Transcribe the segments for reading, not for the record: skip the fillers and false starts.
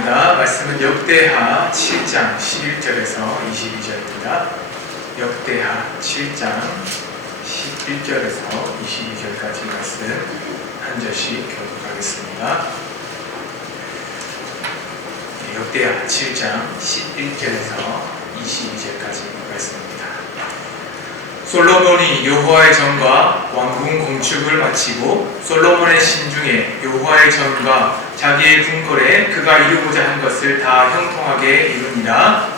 읽겠습니다. 말씀은 역대하 7장 11절에서 22절입니다. 역대하 7장 11절에서 22절까지 말씀 한 절씩 교독하겠습니다. 역대하 7장 11절에서 22절까지 말씀입니다. 솔로몬이 여호와의 전과 왕궁 건축을 마치고 솔로몬의 신중에 여호와의 전과 자기의 궁궐에 그가 이루고자 한 것을 다 형통하게 이루니라.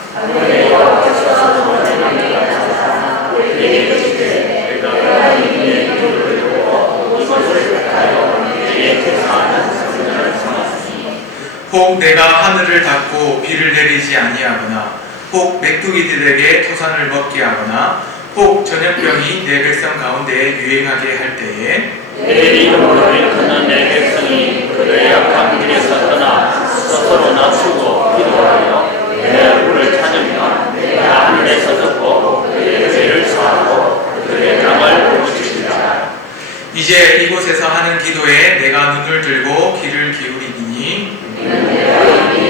혹 내가 하늘을 닫고 비를 내리지 아니하거나 혹 메뚜기들에게 토산을 먹게 하거나 혹 전염병이 내 백성 가운데 유행하게 할 때에 내 이름으로 일컫는 내 백성이 그들의 악한 길에서 떠나 스스로 낮추고 기도하여 내 얼굴을 찾으면 내가 하늘에서 듣고 그들의 죄를 사하고 그들의 땅을 고치리라. 이제 이곳에서 하는 기도에 내가 눈을 들고 귀를 기울이니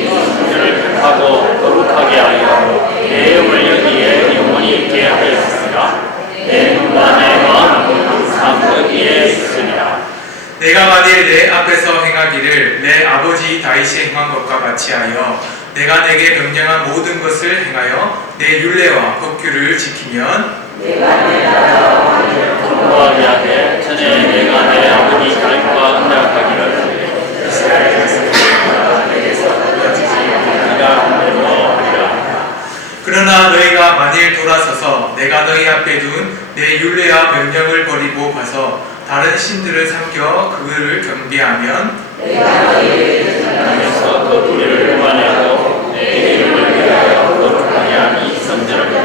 성전을 택하고 거룩하게 하여 내 이름을 여기에 영원히 있게 하였으니라. 내 눈과 내 마음은 항상 거기에 있으리라. 내가 만일 내 앞에서 행하기를 내 아버지 다윗이 행한 것과 같이 하여 내가 내게 명령한 모든 것을 행하여 내 율례와 법규를 지키면 내가 내 나라와 왕을 통과하게 하되 전에 내가 내 아버지 다윗과 언약하기를 이스라엘 백성들과 내게서 떨어지지 네가 함대로 하리라. 그러나 너희가 만일 돌아서서 내가 너희 앞에 둔 내 율례와 명령을 버리고 가서 다른 신들을 섬겨 그들을 경배하면 내가 너희를 땅에서 그 불의를 구원하고 내 이름을 위하여 거룩하게 한 이 성전을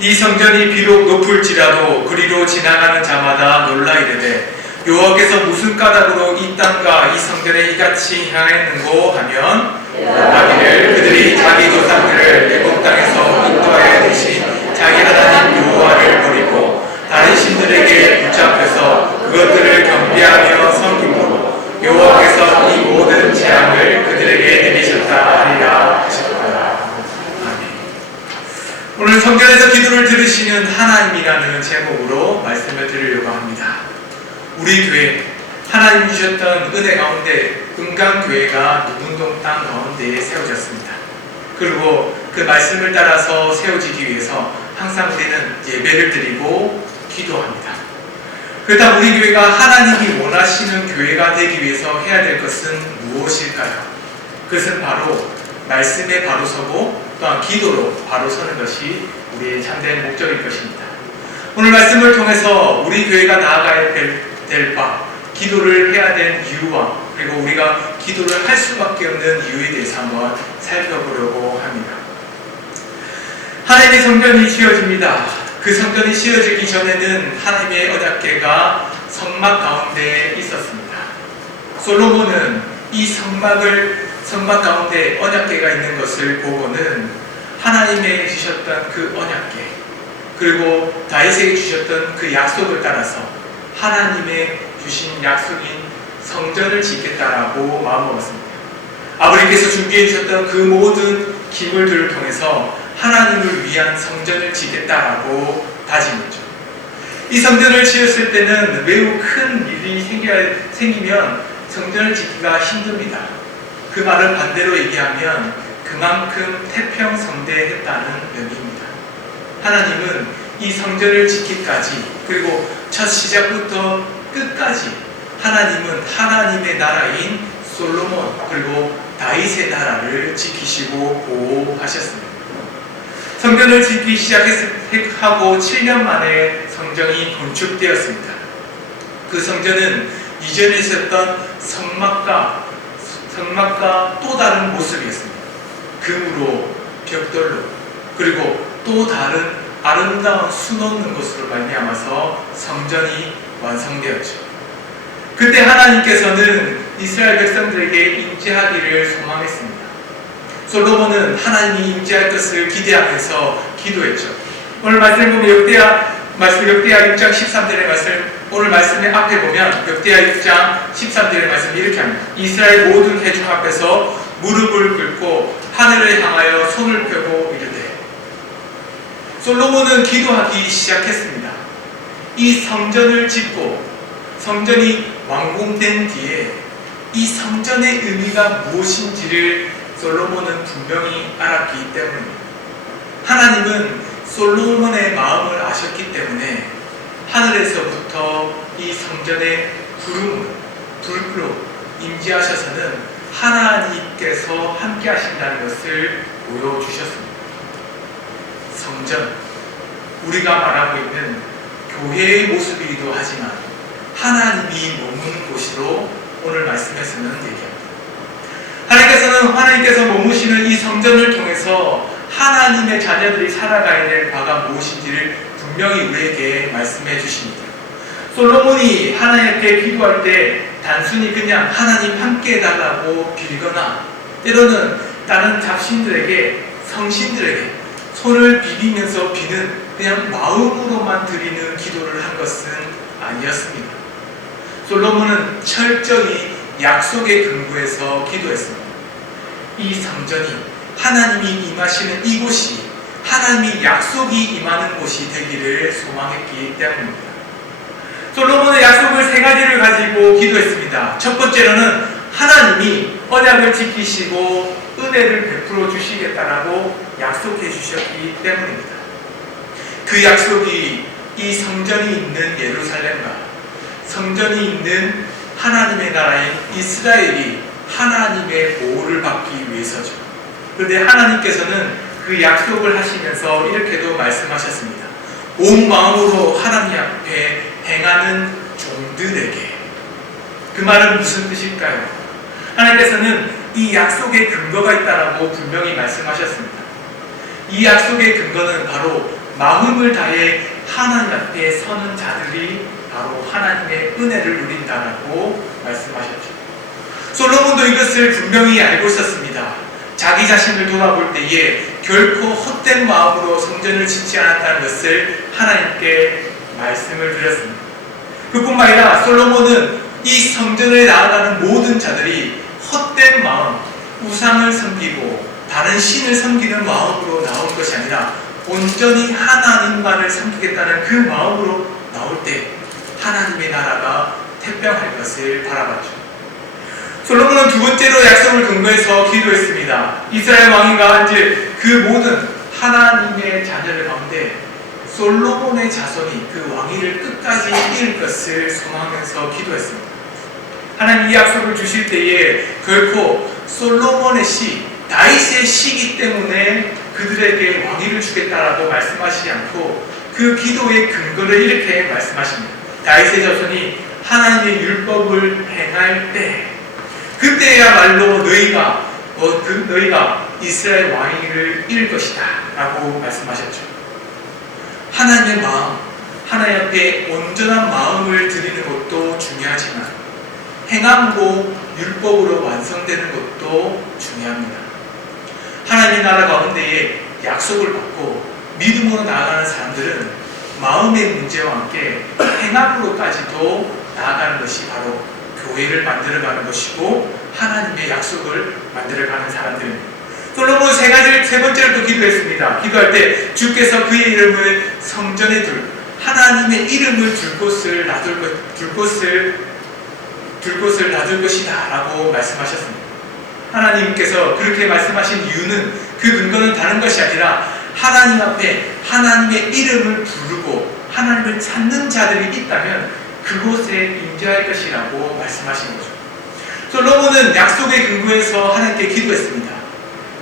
이 성전이 비록 높을지라도 그리로 지나가는 자마다 놀라 이르되 여호와께서 무슨 까닭으로 이 땅과 이 성전에 이같이 행하였는고 하면 하기를 그들이 자기 조상들을 애굽 땅에서 인도하여 내신 자기 하나님 여호와를 버리고 다른 신들에게 붙잡혀서 그것들을 경배하며 섬김으로 여호와께서 이 모든 재앙을 그들에게 내리셨다 하리라 하셨다. 아멘. 오늘 성전에서 기도를 들으시는 하나님이라는 제목으로 말씀을 드리려고 합니다. 우리 교회, 하나님 주셨던 은혜 가운데 은강교회가 누문동 땅 가운데에 세워졌습니다. 그리고 그 말씀을 따라서 세워지기 위해서 항상 우리는 예배를 드리고 기도합니다. 그렇다면 우리 교회가 하나님이 원하시는 교회가 되기 위해서 해야 될 것은 무엇일까요? 그것은 바로 말씀에 바로 서고 또한 기도로 바로 서는 것이 우리의 참된 목적일 것입니다. 오늘 말씀을 통해서 우리 교회가 나아가야 될 바, 기도를 해야 될 이유와 그리고 우리가 기도를 할 수밖에 없는 이유에 대해서 한번 살펴보려고 합니다. 하나님의 성전이 지어집니다. 그 성전이 지어지기 전에는 하나님의 언약궤가 성막 가운데 있었습니다. 솔로몬은 이 성막 가운데 언약궤가 있는 것을 보고는 하나님의 주셨던 그 언약궤 그리고 다윗에게 주셨던 그 약속을 따라서 하나님의 주신 약속인 성전을 짓겠다라고 마음먹었습니다. 아버지께서 준비해 주셨던 그 모든 기물들을 통해서 하나님을 위한 성전을 짓겠다라고 다짐했죠. 이 성전을 지었을 때는 매우 큰 일이 생기면 성전을 짓기가 힘듭니다. 그 말을 반대로 얘기하면 그만큼 태평성대했다는 의미입니다. 하나님은 이 성전을 짓기까지 그리고 첫 시작부터 끝까지 하나님은 하나님의 나라인 솔로몬 그리고 다윗의 나라를 지키시고 보호하셨습니다. 성전을 짓기 시작하고 7년 만에 성전이 건축되었습니다. 그 성전은 이전에 있었던 성막과 또 다른 모습이었습니다. 금으로 벽돌로 그리고 또 다른 아름다운 수놓는 것으로 말미암아서 성전이 완성되었죠. 그때 하나님께서는 이스라엘 백성들에게 임재하기를 소망했습니다. 솔로몬은 하나님이 임재할 것을 기대하면서 기도했죠. 오늘 말씀 보면 역대하 6장 13절의 말씀 오늘 말씀의 앞에 보면 역대하 6장 13절의 말씀이 이렇게 합니다. 이스라엘 모든 회중 앞에서 무릎을 꿇고 하늘을 향하여 손을 펴고 이르되. 솔로몬은 기도하기 시작했습니다. 이 성전을 짓고 성전이 완공된 뒤에 이 성전의 의미가 무엇인지를 솔로몬은 분명히 알았기 때문입니다. 하나님은 솔로몬의 마음을 아셨기 때문에 하늘에서부터 이 성전의 불로 임재하셔서는 하나님께서 함께 하신다는 것을 보여주셨습니다. 성전, 우리가 말하고 있는 교회의 모습이기도 하지만 하나님이 머무는 곳으로 오늘 말씀에서는 얘기합니다. 하나님께서 머무시는 이 성전을 통해서 하나님의 자녀들이 살아가야 될 바가 무엇인지를 분명히 우리에게 말씀해 주십니다. 솔로몬이 하나님께 기도할 때 단순히 그냥 하나님 함께 해달라고 빌거나 때로는 다른 잡신들에게, 성신들에게 손을 비비면서 비는 그냥 마음으로만 드리는 기도를 한 것은 아니었습니다. 솔로몬은 철저히 약속의 근거에서 기도했습니다. 이 성전이 하나님이 임하시는 이곳이 하나님이 약속이 임하는 곳이 되기를 소망했기 때문입니다. 솔로몬의 약속을 세 가지를 가지고 기도했습니다. 첫 번째로는 하나님이 언약을 지키시고 은혜를 베풀어 주시겠다라고 약속해 주셨기 때문입니다. 그 약속이 이 성전이 있는 예루살렘과 성전이 있는 하나님의 나라인 이스라엘이 하나님의 보호를 받기 위해서죠. 그런데 하나님께서는 그 약속을 하시면서 이렇게도 말씀하셨습니다. 온 마음으로 하나님 앞에 행하는 종들에게. 그 말은 무슨 뜻일까요? 하나님께서는 이 약속의 근거가 있다라고 분명히 말씀하셨습니다. 이 약속의 근거는 바로 마음을 다해 하나님 앞에 서는 자들이 바로 하나님의 은혜를 누린다라고 말씀하셨죠. 솔로몬도 이것을 분명히 알고 있었습니다. 자기 자신을 돌아볼 때에 결코 헛된 마음으로 성전을 짓지 않았다는 것을 하나님께 말씀을 드렸습니다. 그뿐만 아니라 솔로몬은 이 성전에 나아가는 모든 자들이 헛된 마음, 우상을 섬기고 다른 신을 섬기는 마음으로 나온 것이 아니라 온전히 하나님만을 섬기겠다는 그 마음으로 나올 때 하나님의 나라가 태평할 것을 바라봤죠. 솔로몬은 두 번째로 약속을 근거해서 기도했습니다. 이스라엘 왕인가 한즉 그 모든 하나님의 자녀들 가운데 솔로몬의 자손이 그 왕위를 끝까지 이을 것을 소망하면서 기도했습니다. 하나님 이 약속을 주실 때에 결코 솔로몬의 시, 다윗의 시기 때문에 그들에게 왕위를 주겠다라고 말씀하시지 않고 그 기도의 근거를 이렇게 말씀하십니다. 다윗의 자손이 하나님의 율법을 행할 때 그때야말로 너희가 이스라엘 왕위를 이룰 것이다 라고 말씀하셨죠. 하나님의 마음, 하나님 앞에 온전한 마음을 드리는 것도 중요하지만 행함으로 율법으로 완성되는 것도 중요합니다. 하나님의 나라 가운데에 약속을 받고 믿음으로 나아가는 사람들은 마음의 문제와 함께 행함으로까지도 나아가는 것이 바로 교회를 만들어가는 것이고 하나님의 약속을 만들어가는 사람들입니다. 솔로몬 세 번째로 또 기도했습니다. 기도할 때 주께서 그의 이름을 성전에 하나님의 이름을 둘 곳을 놔둘 것이다 라고 말씀하셨습니다. 하나님께서 그렇게 말씀하신 이유는 그 근거는 다른 것이 아니라 하나님 앞에 하나님의 이름을 부르고 하나님을 찾는 자들이 있다면 그곳에 임재할 것이라고 말씀하신 거죠. 솔로몬은 약속의 근거에서 하나님께 기도했습니다.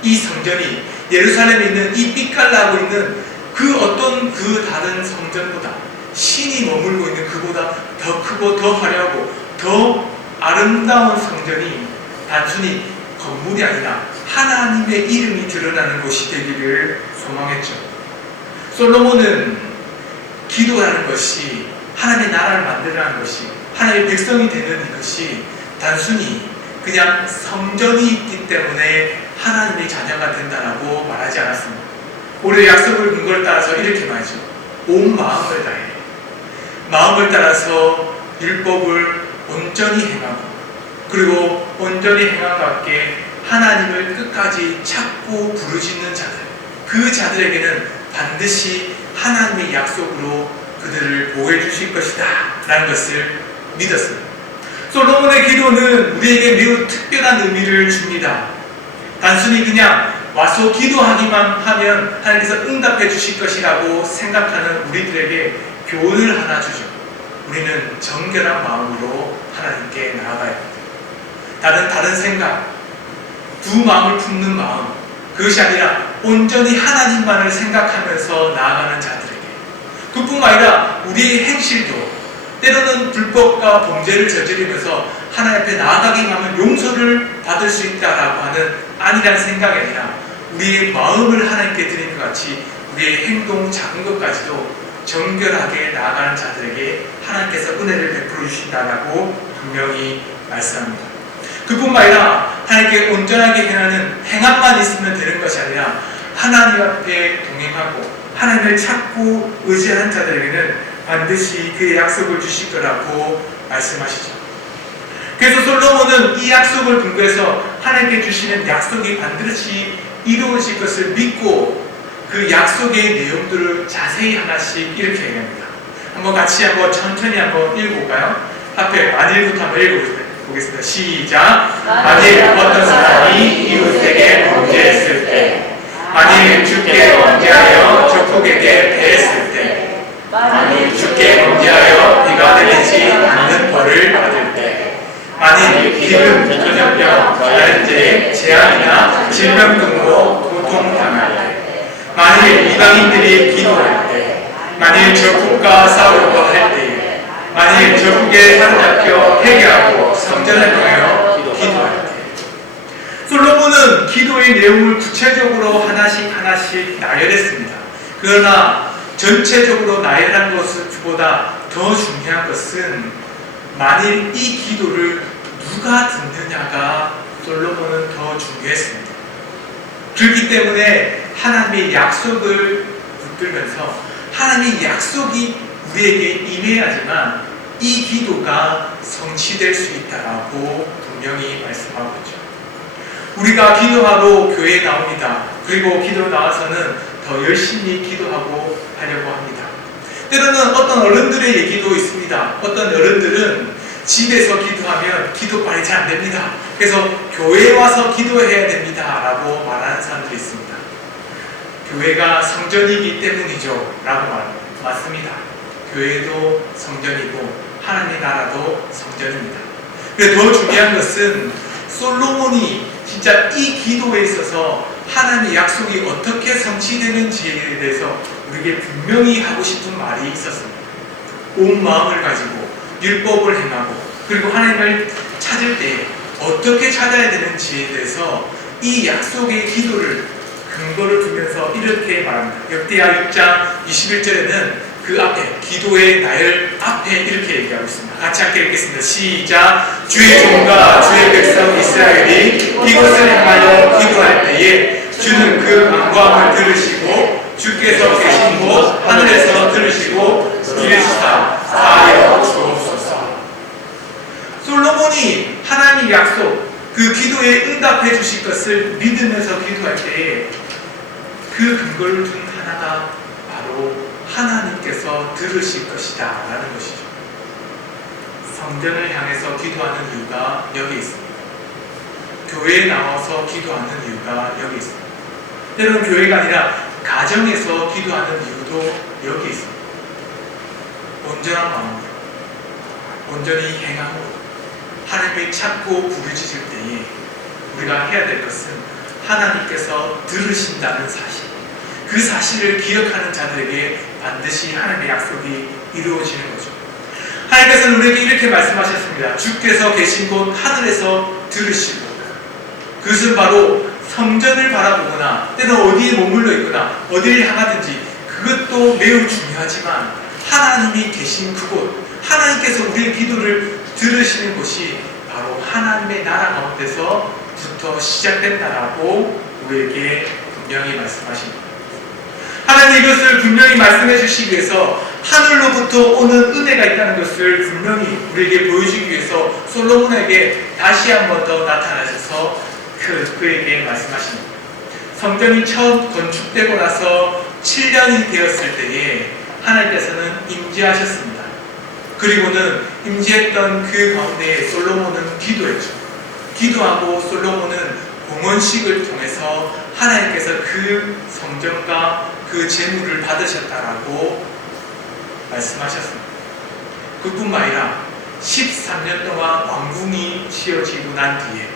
이 성전이 예루살렘에 있는 이 빛깔나고 있는 그 어떤 그 다른 성전보다 신이 머물고 있는 그보다 더 크고 더 화려하고 더 아름다운 성전이 단순히 건물이 아니라 하나님의 이름이 드러나는 곳이 되기를 소망했죠. 솔로몬은 기도라는 것이 하나님의 나라를 만들라는 것이 하나님의 백성이 되는 이것이 단순히 그냥 성전이 있기 때문에 하나님의 자녀가 된다라고 말하지 않았습니다. 우리의 약속을 근거를 따라서 이렇게 말하죠. 온 마음을 다해 마음을 따라서 율법을 온전히 행하고 그리고 온전히 행함과 함께 하나님을 끝까지 찾고 부르짖는 자들, 그 자들에게는 반드시 하나님의 약속으로 그들을 보호해 주실 것이다 라는 것을 믿었습니다. 솔로몬의 기도는 우리에게 매우 특별한 의미를 줍니다. 단순히 그냥 와서 기도하기만 하면 하나님께서 응답해 주실 것이라고 생각하는 우리들에게 교훈을 하나 주죠. 우리는 정결한 마음으로 하나님께 나아가야 합니다. 다른 생각, 두 마음을 품는 마음, 그것이 아니라 온전히 하나님만을 생각하면서 나아가는 자들에게, 그뿐만 아니라 우리의 행실도 때로는 불법과 범죄를 저지르면서 하나님 앞에 나아가기만 하면 용서를 받을 수 있다라고 하는 아니란 생각이 아니라 우리의 마음을 하나님께 드린 것 같이 우리의 행동 작은 것까지도 정결하게 나아가는 자들에게 하나님께서 은혜를 베풀어 주신다라고 분명히 말씀합니다. 그뿐만 아니라 하나님께 온전하게 행하는 행함만 있으면 되는 것이 아니라 하나님 앞에 동행하고 하나님을 찾고 의지하는 자들에게는 반드시 그의 약속을 주실 거라고 말씀하시죠. 그래서 솔로몬은 이 약속을 근거해서 하나님께 주시는 약속이 반드시 이루어질 것을 믿고 그 약속의 내용들을 자세히 하나씩 이렇게 얘기합니다. 한번 같이 천천히 읽어볼까요? 앞에 만일부터 한번 읽어보겠습니다. 시작! 만일 어떤 사람이 이웃에게 범죄했을 때, 만일 주께 범죄하여 적국에게 패했을 때, 만일 주께 범죄하여 비가 내리지 않는 벌을 받을 때, 만일 기름, 전염병, 자연재해, 재앙이나 질병 등으로 고통당할 때, 만일 이방인들이 기도할 때, 만일 적국과 싸우려고 할 때에, 만일 적국에 사로잡혀 회개하고 성전을 향하여 기도할 때, 솔로몬은 기도의 내용을 구체적으로 하나씩 나열했습니다. 그러나 전체적으로 나열한 것보다 더 중요한 것은 만일 이 기도를 누가 듣느냐가 솔로몬은 더 중요했습니다. 그렇기 때문에 하나님의 약속을 붙들면서 하나님의 약속이 우리에게 임해야지만 이 기도가 성취될 수 있다라고 분명히 말씀하고 있죠. 우리가 기도하러 교회에 나옵니다. 그리고 기도 나와서는 더 열심히 기도하고 하려고 합니다. 때로는 어떤 어른들의 얘기도 있습니다. 어떤 어른들은 집에서 기도하면 기도빨이 잘 안 됩니다. 그래서 교회에 와서 기도해야 됩니다 라고 말하는 사람들이 있습니다. 교회가 성전이기 때문이죠 라고 말합니다. 맞습니다. 교회도 성전이고 하나님의 나라도 성전입니다. 그런데 더 중요한 것은 솔로몬이 진짜 이 기도에 있어서 하나님의 약속이 어떻게 성취되는지에 대해서 우리에게 분명히 하고 싶은 말이 있었습니다. 온 마음을 가지고 율법을 행하고 그리고 하나님을 찾을 때 어떻게 찾아야 되는지에 대해서 이 약속의 기도를 근거를 두면서 이렇게 말합니다. 역대하 6장 21절에는 그 앞에 기도의 나열 앞에 이렇게 얘기하고 있습니다. 같이 함께 읽겠습니다. 시작! 주의 종과 주의 백성 이스라엘이 이곳을 향하여 기도할 때에 주는 그 간구함을 들으시고 주께서 계신 곳 하늘에서 들으시고 이르시사 사하여 주옵소서. 솔로몬이 하나님의 약속 그 기도에 응답해 주실 것을 믿으면서 기도할 때에 그 근거를 둔 하나가 바로 하나님께서 들으실 것이다 라는 것이죠. 성전을 향해서 기도하는 이유가 여기 있습니다. 교회에 나와서 기도하는 이유가 여기 있습니다. 때로는 교회가 아니라 가정에서 기도하는 이유도 여기 있습니다. 온전한 마음으로 온전히 행함으로 하나님을 찾고 부르짖을 때에 우리가 해야 될 것은 하나님께서 들으신다는 사실, 그 사실을 기억하는 자들에게 반드시 하나님의 약속이 이루어지는 거죠. 하나님께서는 우리에게 이렇게 말씀하셨습니다. 주께서 계신 곳 하늘에서 들으시고, 그것은 바로 성전을 바라보거나 때는 어디에 머물러 있거나 어디를 향하든지 그것도 매우 중요하지만 하나님이 계신 그곳, 하나님께서 우리의 기도를 들으시는 곳이 바로 하나님의 나라 가운데서부터 시작된다라고 우리에게 분명히 말씀하십니다. 하나님 이것을 분명히 말씀해 주시기 위해서 하늘로부터 오는 은혜가 있다는 것을 분명히 우리에게 보여주기 위해서 솔로몬에게 다시 한 번 더 나타나셔서 그에게 말씀하십니다. 성전이 처음 건축되고 나서 7년이 되었을 때에 하나님께서는 임재하셨습니다. 그리고는 임재했던 그 가운데 솔로몬은 기도했죠. 기도하고 솔로몬은 봉헌식을 통해서 하나님께서 그 성전과 그 재물을 받으셨다라고 말씀하셨습니다. 그뿐만 아니라 13년 동안 왕궁이 지어지고 난 뒤에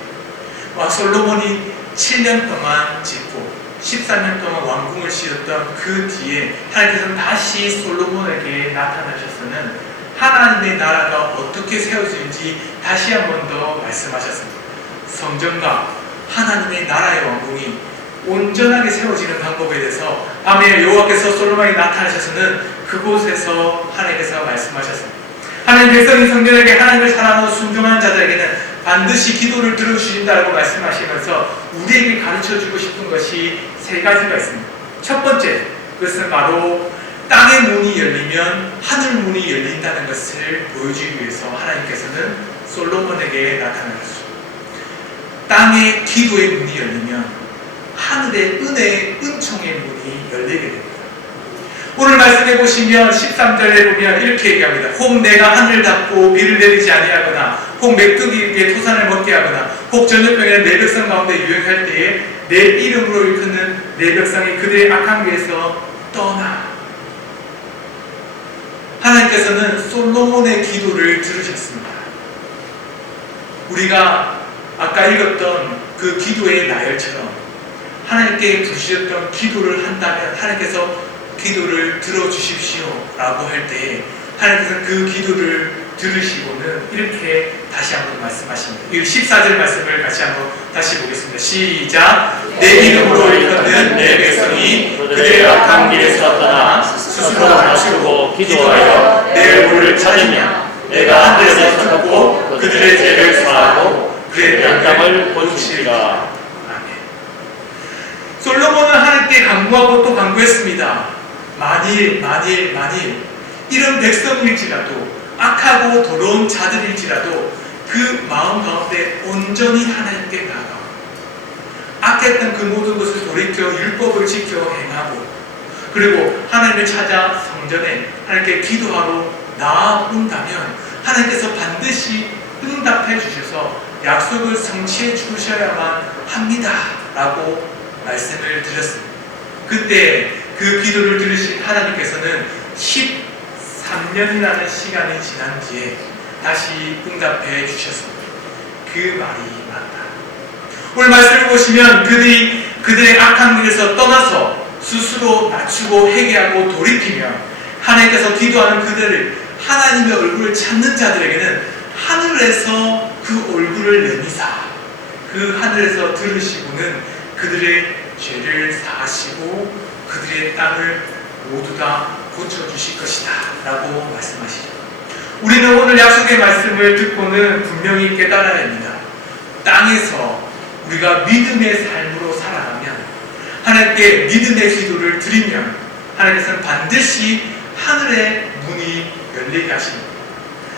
솔로몬이 7년 동안 짓고 13년 동안 왕궁을 지었던 그 뒤에 하나님께서는 다시 솔로몬에게 나타나셔서는 하나님의 나라가 어떻게 세워지는지 다시 한 번 더 말씀하셨습니다. 성전과 하나님의 나라의 왕궁이 온전하게 세워지는 방법에 대해서 밤에 여호와께서 솔로몬에게 나타나셔서는 그곳에서 하나님께서 말씀하셨습니다. 하나님 백성이 성전에게 하나님을 사랑하고 순종하는 자들에게는 반드시 기도를 들어주신다고 말씀하시면서 우리에게 가르쳐주고 싶은 것이 세 가지가 있습니다. 첫 번째, 그것은 바로 땅의 문이 열리면 하늘 문이 열린다는 것을 보여주기 위해서 하나님께서는 솔로몬에게 나타나셨습니다. 땅의 기도의 문이 열리면 하늘의 은혜의 은총의 문이 열리게 됩니다. 오늘 말씀해 보시면 13절에 보면 이렇게 얘기합니다. 혹 내가 하늘을 닫고 비를 내리지 아니하거나 혹 메뚜기에게 토산을 먹게 하거나 혹 전염병이 내 백성 가운데 유행할 때에 내 이름으로 일컫는 내 백성이 그들의 악한 길에서 떠나. 하나님께서는 솔로몬의 기도를 들으셨습니다. 우리가 아까 읽었던 그 기도의 나열처럼 하나님께 부르셨던 기도를 한다면 하나님께서 기도를 들어주십시오 라고 할 때 하나님께서 그 기도를 들으시고는 이렇게 다시 한번 말씀하십니다. 이 14절 말씀을 같이 한번 다시 보겠습니다. 시작. 내 이름으로 일컫는 내 백성이 그들의 악한 길에서 떠나 스스로 낮추고 기도하여 내 얼굴을 찾으면 내가 하늘에서 듣고 그들의 죄를 사하고 그의 양담을 고치리라. 솔로몬은 하나님께 간구하고 또 간구했습니다. 만일 이런 백성일지라도 악하고 더러운 자들일지라도 그 마음 가운데 온전히 하나님께 나아가고 악했던 그 모든 것을 돌이켜 율법을 지켜 행하고 그리고 하나님을 찾아 성전에 하나님께 기도하러 나아온다면 하나님께서 반드시 응답해 주셔서 약속을 성취해 주셔야만 합니다 라고 말씀을 드렸습니다. 그때 그 기도를 들으신 하나님께서는 13년이라는 시간이 지난 뒤에 다시 응답해 주셨습니다. 그 말이 맞다. 오늘 말씀을 보시면 그들의 악한 길에서 떠나서 스스로 낮추고 회개하고 돌이키면 하나님께서 기도하는 그들을 하나님의 얼굴을 찾는 자들에게는 하늘에서 그 얼굴을 내미사 그 하늘에서 들으시고는 그들의 죄를 사하시고 그들의 땅을 모두 다 고쳐주실 것이다 라고 말씀하시죠. 우리는 오늘 약속의 말씀을 듣고는 분명히 깨달아야 합니다. 땅에서 우리가 믿음의 삶으로 살아가면 하나님께 믿음의 기도를 드리면 하나님께서는 반드시 하늘의 문이 열리게 하십니다.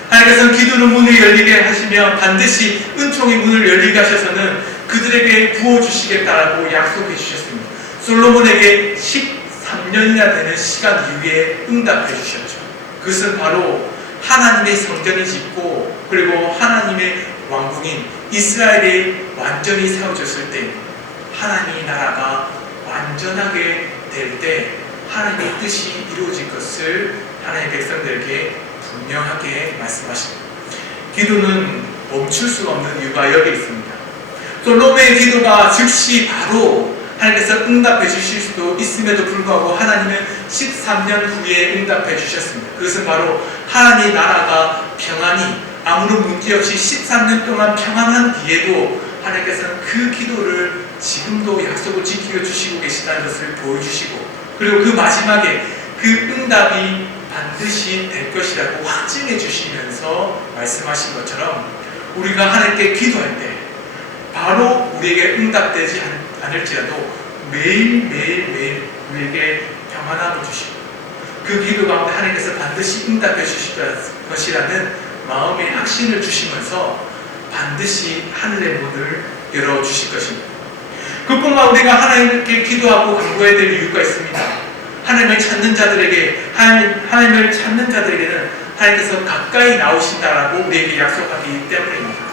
하나님께서는 기도의 문을 열리게 하시면 반드시 은총의 문을 열리게 하셔서는 그들에게 부어주시겠다라고 약속해 주셨습니다. 솔로몬에게 13년이나 되는 시간 이후에 응답해 주셨죠. 그것은 바로 하나님의 성전이 짓고 그리고 하나님의 왕궁인 이스라엘이 완전히 세워졌을 때 하나님의 나라가 완전하게 될 때 하나님의 뜻이 이루어질 것을 하나님의 백성들에게 분명하게 말씀하십니다. 기도는 멈출 수 없는 이유가 여기 있습니다. 솔로몬의 기도가 즉시 바로 하나님께서 응답해 주실 수도 있음에도 불구하고 하나님은 13년 후에 응답해 주셨습니다. 그것은 바로 하나님의 나라가 평안히 아무런 문제 없이 13년 동안 평안한 뒤에도 하나님께서는 그 기도를 지금도 약속을 지키고 주시고 계시다는 것을 보여주시고 그리고 그 마지막에 그 응답이 반드시 될 것이라고 확증해 주시면서 말씀하신 것처럼 우리가 하나님께 기도할 때 바로 우리에게 응답되지 않을지라도 매일 우리에게 평안함을 주시고 그 기도 가운데 하나님께서 반드시 응답해 주실 것이라는 마음의 확신을 주시면서 반드시 하늘의 문을 열어주실 것입니다. 그뿐만 우리가 하나님께 기도하고 간구해야 될 이유가 있습니다. 하나님을 찾는 자들에게, 하나님을 찾는 자들에게는 하나님께서 가까이 나오신다라고 우리에게 약속하기 때문입니다.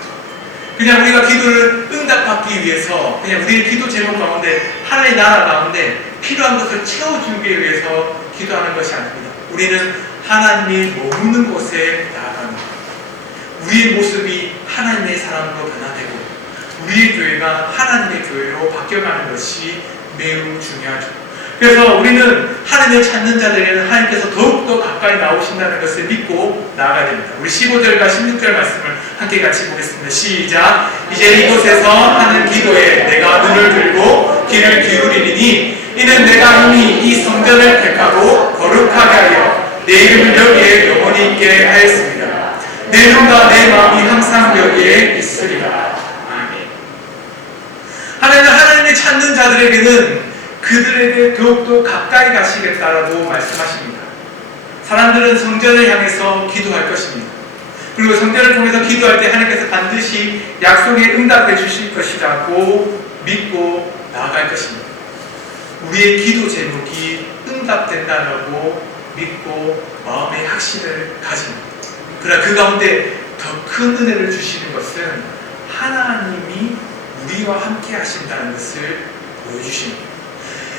그냥 우리가 기도를 응답받기 위해서 그냥 우리의 기도 제목 가운데 하나님의 나라 가운데 필요한 것을 채워주기 위해서 기도하는 것이 아닙니다. 우리는 하나님이 머무는 곳에 나아가는 우리의 모습이 하나님의 사람으로 변화되고 우리의 교회가 하나님의 교회로 바뀌어가는 것이 매우 중요하죠. 그래서 우리는 하나님을 찾는 자들에게는 하나님께서 더욱더 가까이 나오신다는 것을 믿고 나아가야 됩니다. 우리 15절과 16절 말씀을 함께 같이 보겠습니다. 시작! 이제 이곳에서 하는 기도에 내가 눈을 들고 귀를 기울이리니 이는 내가 이미 이 성전을 택하고 거룩하게 하여 내 이름을 여기에 영원히 있게 하였습니다. 내 눈과 내 마음이 항상 여기에 있으리라. 아멘. 하나님은 하나님을 찾는 자들에게는 그들에게 더욱더 가까이 가시겠다라고 말씀하십니다. 사람들은 성전을 향해서 기도할 것입니다. 그리고 성전을 통해서 기도할 때 하나님께서 반드시 약속에 응답해 주실 것이라고 믿고 나아갈 것입니다. 우리의 기도 제목이 응답된다라고 믿고 마음의 확신을 가집니다. 그러나 그 가운데 더 큰 은혜를 주시는 것은 하나님이 우리와 함께 하신다는 것을 보여주십니다.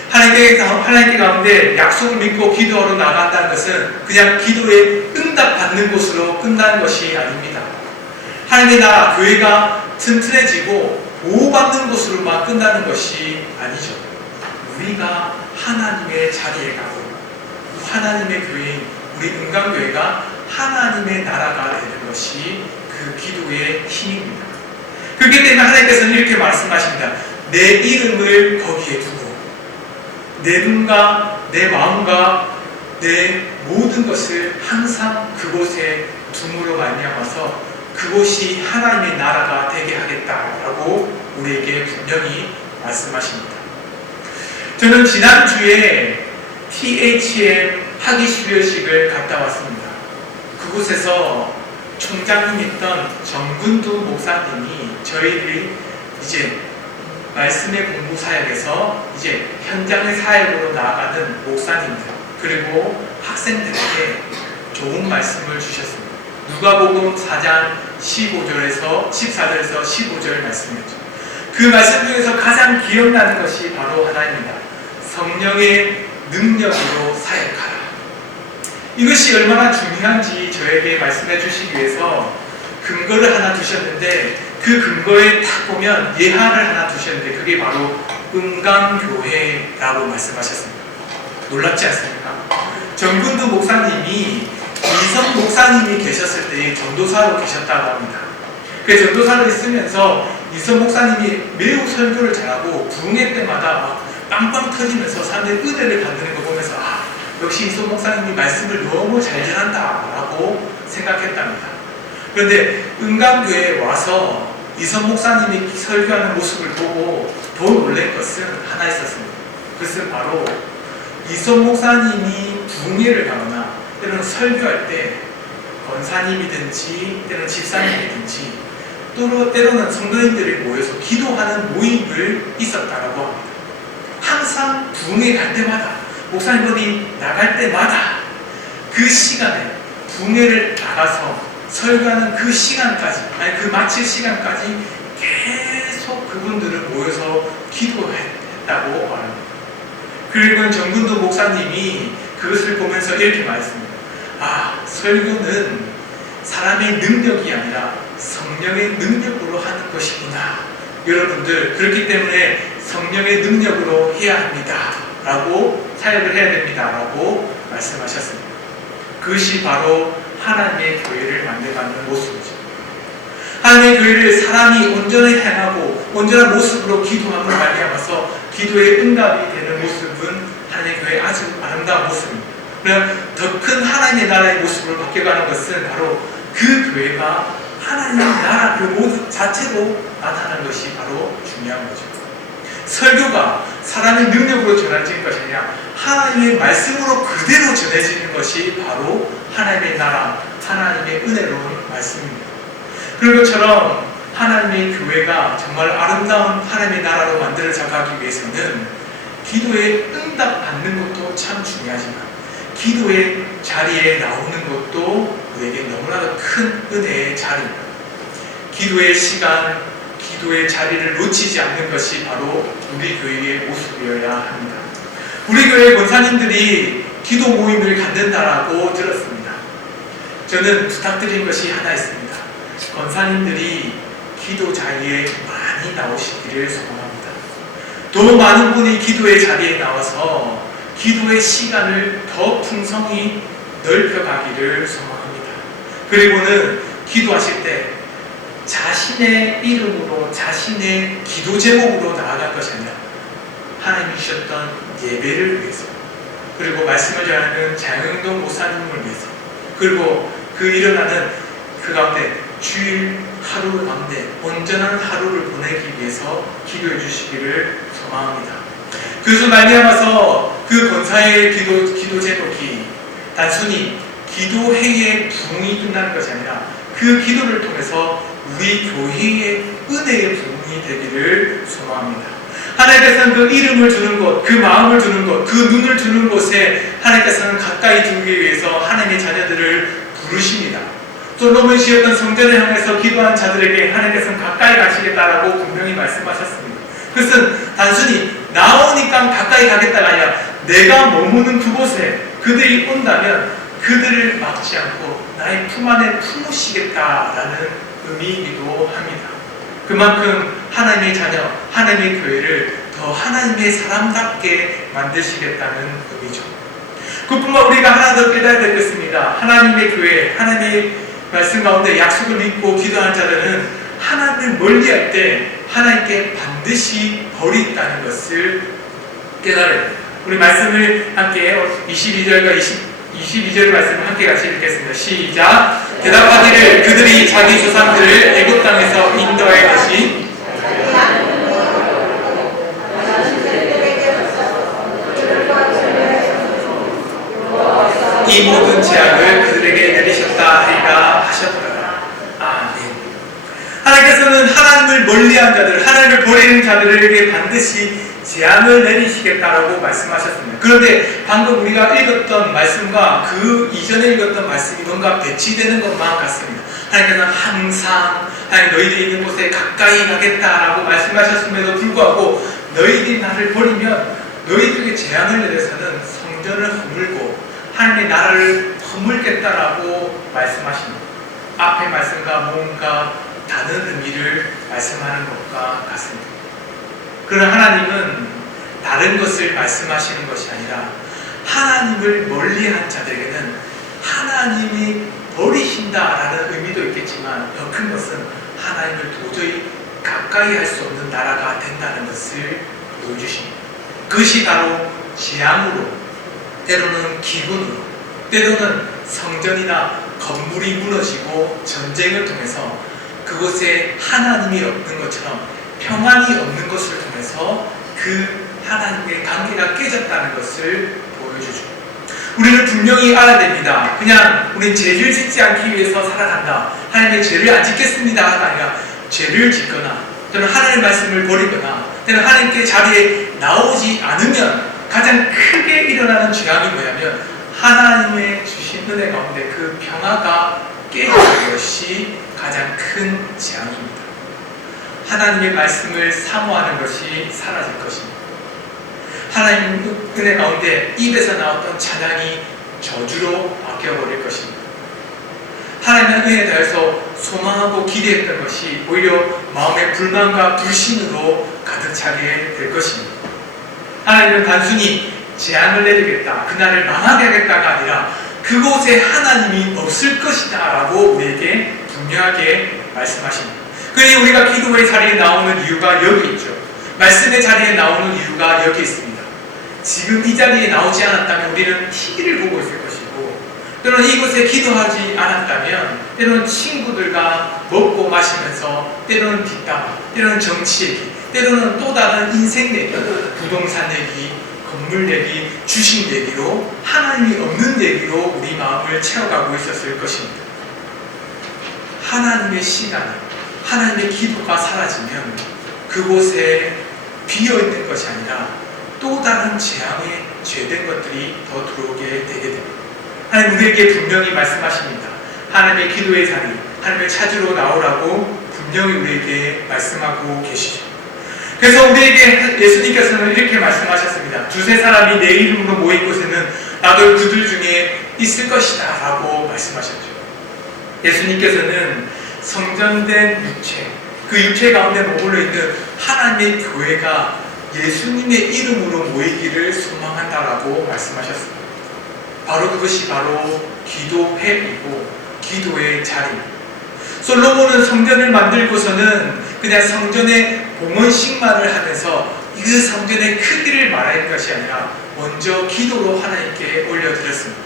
하나님께 가운데 약속을 믿고 기도하러 나간다는 것은 그냥 기도에 응답받는 곳으로 끝나는 것이 아닙니다. 하나님의 나라, 교회가 튼튼해지고 보호받는 곳으로만 끝나는 것이 아니죠. 우리가 하나님의 자리에 가고 하나님의 교회인 우리 은강교회가 하나님의 나라가 되는 것이 그 기도의 힘입니다. 그렇기 때문에 하나님께서는 이렇게 말씀하십니다. 내 이름을 거기에 두고 내 눈과 내 마음과 내 모든 것을 항상 그곳에 둠으로 말미암아서 그곳이 하나님의 나라가 되게 하겠다라고 우리에게 분명히 말씀하십니다. 저는 지난주에 THM 학위 수료식을 갔다 왔습니다. 그곳에서 총장님이었던 정근두 목사님이 저희들이 이제 말씀의 공부 사역에서 이제 현장의 사역으로 나아가는 목사님들 그리고 학생들에게 좋은 말씀을 주셨습니다. 누가복음 4장 14절에서 15절 말씀이었죠. 그 말씀 중에서 가장 기억나는 것이 바로 하나입니다. 성령의 능력으로 사역하라. 이것이 얼마나 중요한지 저에게 말씀해 주시기 위해서 근거를 하나 두셨는데 그 근거에 딱 보면 예하를 하나 두셨는데 그게 바로 은강교회라고 말씀하셨습니다. 놀랍지 않습니까? 정근두 목사님이 이성 목사님이 계셨을 때 전도사로 계셨다고 합니다. 그 전도사로 있으면서 이성 목사님이 매우 설교를 잘하고 부흥회 때마다 막 빵빵 터지면서 사람들이 은혜를 받는 거 보면서 역시 이성 목사님이 말씀을 너무 잘 전한다라고 생각했답니다. 그런데 은강교회에 와서 이성 목사님이 설교하는 모습을 보고 더 놀란 것은 하나 있었습니다. 그것은 바로 이성 목사님이 부흥회를 가거나 때로는 설교할 때 권사님이든지 때로는 집사님이든지 때로는 성도님들이 모여서 기도하는 모임을 있었다라고 합니다. 항상 부흥회 갈 때마다 목사님들이 나갈 때마다 그 시간에 부흥회를 나가서 설교하는 그 시간까지 아니 그 마칠 시간까지 계속 그분들을 모여서 기도했다고 말합니다. 그리고 정근도 목사님이 그것을 보면서 이렇게 말했습니다. 설교는 사람의 능력이 아니라 성령의 능력으로 하는 것이구나. 여러분들 그렇기 때문에 성령의 능력으로 해야 합니다. 라고 사역을 해야 됩니다. 라고 말씀하셨습니다. 그것이 바로 하나님의 교회를 만들어가는 모습이죠. 하나님의 교회를 사람이 온전히 행하고 온전한 모습으로 기도함을 말미암아서 기도의 응답이 되는 모습은 하나님의 교회의 아주 아름다운 모습입니다. 그러나 더 큰 하나님의 나라의 모습으로 바뀌어가는 것은 바로 그 교회가 하나님의 나라 그 모습 자체로 나타나는 것이 바로 중요한 거죠. 설교가 사람의 능력으로 전해지는 것이 아니라 하나님의 말씀으로 그대로 전해지는 것이 바로 하나님의 나라, 하나님의 은혜로운 말씀입니다. 그런 것처럼 하나님의 교회가 정말 아름다운 하나님의 나라로 만들어져 가기 위해서는 기도에 응답 받는 것도 참 중요하지만 기도의 자리에 나오는 것도 우리에게 너무나도 큰 은혜의 자리입니다. 기도의 시간, 기도의 자리를 놓치지 않는 것이 바로 우리 교회의 모습이어야 합니다. 우리 교회 권사님들이 기도 모임을 갖는다라고 들었습니다. 저는 부탁드린 것이 하나 있습니다. 권사님들이 기도 자리에 많이 나오시기를 소망합니다. 더 많은 분이 기도의 자리에 나와서 기도의 시간을 더 풍성히 넓혀가기를 소망합니다. 그리고는 기도하실 때 자신의 이름으로 자신의 기도 제목으로 나아갈 것이 아니라 하나님이 주셨던 예배를 위해서, 그리고 말씀을 전하는 장영동 목사님을 위해서, 그리고 그 일어나는 그 가운데 주일 하루 가운데 온전한 하루를 보내기 위해서 기도해 주시기를 소망합니다. 그래서 말미암아서 그 권사의 기도 제목이 단순히 기도회의 부흥이 끝나는 것이 아니라 그 기도를 통해서 우리 교회의 은혜의 부흥이 되기를 소망합니다. 하나님께서는 그 이름을 주는 곳, 그 마음을 주는 곳, 그 눈을 주는 곳에 하나님께서는 가까이 두기 위해서 하나님의 자녀들을 부르십니다. 솔로몬시였던 성전을 향해서 기도한 자들에게 하나님께서는 가까이 가시겠다라고 분명히 말씀하셨습니다. 그것은 단순히 나오니까 가까이 가겠다가 아니라 내가 머무는 그곳에 그들이 온다면 그들을 막지 않고 나의 품 안에 품으시겠다라는 의미이기도 합니다. 그만큼 하나님의 자녀, 하나님의 교회를 더 하나님의 사람답게 만드시겠다는 의미죠. 그뿐만 우리가 하나 더 깨달아야 되겠습니다. 하나님의 교회, 하나님의 말씀 가운데 약속을 믿고 기도하는 자들은 하나님을 멀리할 때 하나님께 반드시 벌이 있다는 것을 깨달아야 됩니다. 우리 말씀을 함께 22절과 22절 말씀을 함께 같이 읽겠습니다. 시작. 대답하기를 그들이 자기 조상들을 애굽 땅에서 인도해 가신 이 모든 재앙을 그들에게 내리셨다 하리라 하셨더라. 아멘. 하나님께서는 하나님을 멀리한 자들, 하나님을 버리는 자들에게 반드시 재앙을 내리시겠다라고 말씀하셨습니다. 그런데 방금 우리가 읽었던 말씀과 그 이전에 읽었던 말씀이 뭔가 배치되는 것만 같습니다. 하나님께서는 항상 하나님 너희들이 있는 곳에 가까이 가겠다라고 말씀하셨음에도 불구하고 너희들이 나를 버리면 너희들에게 재앙을 내려서는 성전을 허물고 하나님의 나라를 허물겠다라고 말씀하십니다. 앞의 말씀과 뭔가 다른 의미를 말씀하는 것과 같습니다. 그러나 하나님은 다른 것을 말씀하시는 것이 아니라 하나님을 멀리한 자들에게는 하나님이 버리신다라는 의미도 있겠지만 더 큰 것은 하나님을 도저히 가까이 할 수 없는 나라가 된다는 것을 보여주십니다. 그것이 바로 재앙으로, 때로는 기근으로, 때로는 성전이나 건물이 무너지고 전쟁을 통해서 그곳에 하나님이 없는 것처럼 평안이 없는 것을 통해서 그 하나님의 관계가 깨졌다는 것을 보여주죠. 우리는 분명히 알아야 됩니다. 그냥 우린 죄를 짓지 않기 위해서 살아간다, 하나님의 죄를 안 짓겠습니다가 아니라 죄를 짓거나 또는 하나님의 말씀을 버리거나 또는 하나님께 자리에 나오지 않으면 가장 크게 일어나는 재앙이 뭐냐면 하나님의 주신 은혜 가운데 그 평화가 깨지는 것이 가장 큰 재앙입니다. 하나님의 말씀을 사모하는 것이 사라질 것입니다. 하나님 은혜 가운데 입에서 나왔던 찬양이 저주로 바뀌어버릴 것입니다. 하나님의 은혜에 대해서 소망하고 기대했던 것이 오히려 마음의 불만과 불신으로 가득 차게 될 것입니다. 하나님은 단순히 재앙을 내리겠다, 그날을 망하게 하겠다가 아니라 그곳에 하나님이 없을 것이다 라고 우리에게 분명하게 말씀하십니다. 그러니 우리가 기도의 자리에 나오는 이유가 여기 있죠. 말씀의 자리에 나오는 이유가 여기 있습니다. 지금 이 자리에 나오지 않았다면 우리는 TV를 보고 있을 것이고, 때로는 이곳에 기도하지 않았다면 때로는 친구들과 먹고 마시면서, 때로는 뒷담화, 때로는 정치 얘기, 때로는 또 다른 인생 얘기, 부동산 얘기, 건물 얘기, 주식 얘기로 하나님이 없는 얘기로 우리 마음을 채워가고 있었을 것입니다. 하나님의 시간이, 하나님의 기도가 사라지면 그곳에 비어있는 것이 아니라 또 다른 재앙에 죄된 것들이 더 들어오게 되게 됩니다. 하나님 우리에게 분명히 말씀하십니다. 하나님의 기도의 자리, 하나님을 찾으러 나오라고 분명히 우리에게 말씀하고 계시죠. 그래서 우리에게 예수님께서는 이렇게 말씀하셨습니다. 두세 사람이 내 이름으로 모인 곳에는 나도 그들 중에 있을 것이다 라고 말씀하셨죠. 예수님께서는 성전된 육체, 그 육체 가운데 머물러 있는 하나님의 교회가 예수님의 이름으로 모이기를 소망한다라고 말씀하셨습니다. 바로 그것이 바로 기도회이고 기도의 자리입니다. 솔로몬은 성전을 만들고서는 그냥 성전의 봉헌식만을 하면서 그 성전의 크기를 말하는 것이 아니라 먼저 기도로 하나님께 올려드렸습니다.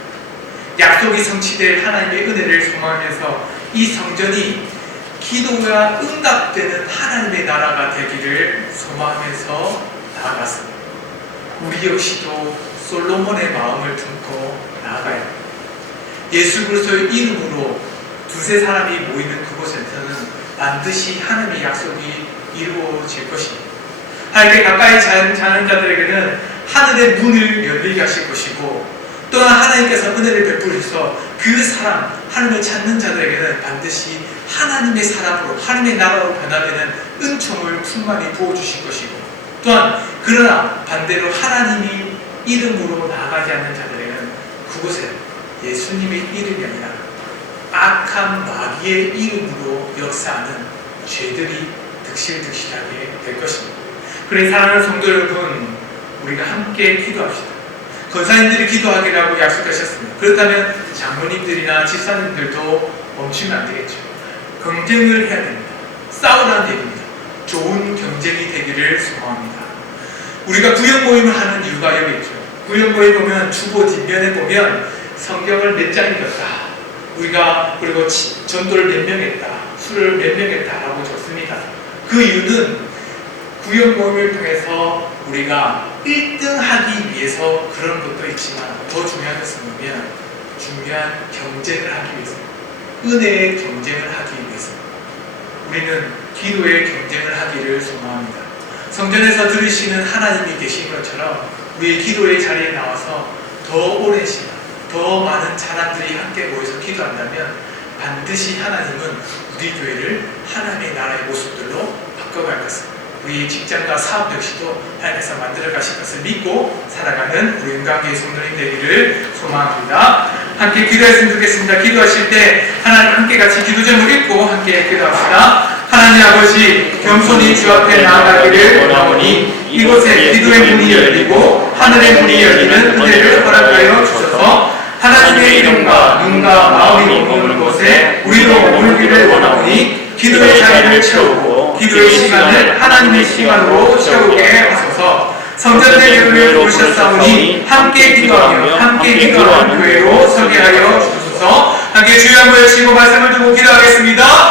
약속이 성취될 하나님의 은혜를 소망하면서 이 성전이 기도가 응답되는 하나님의 나라가 되기를 소망하면서 나아갔습니다. 우리 역시도 솔로몬의 마음을 품고 나아가야 합니다. 예수 그리스도의 이름으로 두세 사람이 모이는 그곳에서는 반드시 하나님의 약속이 이루어질 것입니다. 하나님께 가까이 사는 자들에게는 하늘의 문을 열리게 하실 것이고, 또한 하나님께서 은혜를 베푸셔서 그 사람, 하나님을 찾는 자들에게는 반드시 하나님의 사람으로, 하나님의 나라로 변화되는 은총을 충만히 부어주실 것이고, 또한 그러나 반대로 하나님이 이름으로 나아가지 않는 자들에게는 그곳에 예수님의 이름이 아니라 악한 마귀의 이름으로 역사하는 죄들이 득실득실하게 될 것입니다. 그래 사랑하는 성도 여러분, 우리가 함께 기도합시다. 권사님들이 기도하기라고 약속하셨습니다. 그렇다면 장로님들이나 집사님들도 멈추면 안 되겠죠. 경쟁을 해야 됩니다. 싸우라는 얘기입니다. 좋은 경쟁이 되기를 소망합니다. 우리가 구역 모임을 하는 이유가 여기 있죠. 구역 모임 보면 주보 뒷면에 보면 성경을 몇 장 읽었다, 우리가 그리고 전도를 몇 명 했다, 술을 몇 명 했다라고 적습니다. 그 이유는 구역 모임을 통해서 우리가 1등 하기 위해서 그런 것도 있지만 더 중요한 것은 뭐냐면 중요한 경쟁을 하기 위해서, 은혜의 경쟁을 하기 위해서 우리는 기도의 경쟁을 하기를 소망합니다. 성전에서 들으시는 하나님이 계신 것처럼 우리의 기도의 자리에 나와서 더 오랜 시간, 더 많은 사람들이 함께 모여서 기도한다면 반드시 하나님은 우리 교회를 하나님의 나라의 모습들로 바꿔갈 것입니다. 우리 직장과 사업 역시도 하나님께서 만들어 가실 것을 믿고 살아가는 우리 은강교회 성도님 되기를 소망합니다. 함께 기도했으면 좋겠습니다. 기도하실 때 하나님 함께 같이 기도 제목 읽고 함께 기도합시다. 하나님 아버지, 겸손히 주 앞에 나아가기를 원하오니 이곳에 기도의 문이 열리고 하늘의 문이 열리는 은혜를 허락하여 주셔서 하나님의 이름과 눈과 마음이 머무는 곳에 우리도 머물기를 원하오니 기도의 자리를 채우고 기도의 시간을 하나님의 시간으로 채우게 하소서. 성전의 교회를 오셨사오니 함께 기도하며 함께 기도하는 교회로 서게 하여 주소서. 함께 주여 한번 외치고 말씀을 두고 기도하겠습니다.